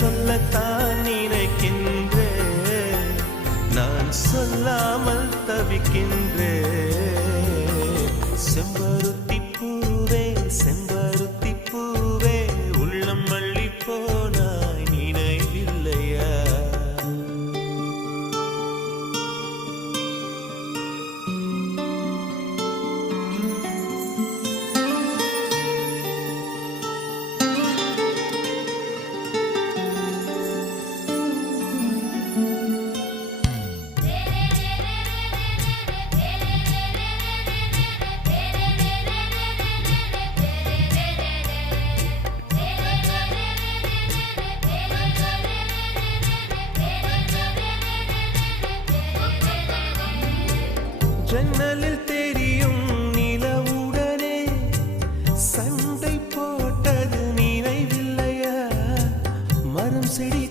சொல்லத்தான் நினைக்கின்றேன், நான் சொல்லாமல் தவிக்கின்றேன். செம்பருத்தி பூவே செம்பருத்தி பூவே உள்ளம் மல்லி போனாய் நினைவில்லையா? ஜன்னலில் தெரியும் நிலவுடனே சண்டை போட்டது நினைவில்லையா? மரம் செடி